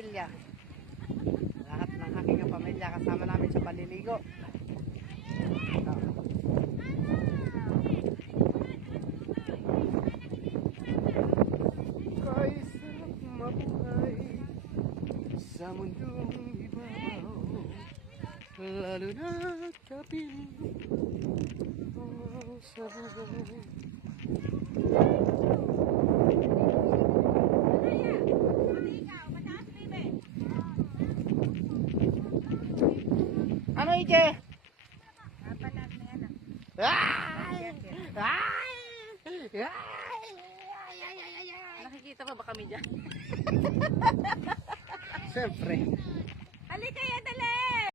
pamilya. Lahat ng aking pamilya kasama namin sa paliligo. Ito. Kay sarap mabuhay sa mundong ibabaw, lalo na kapiling sa buhay. Ano Ije? Ay! Ay! Nakikita mo ba kami dyan? Siyempre. Halika ya, dali!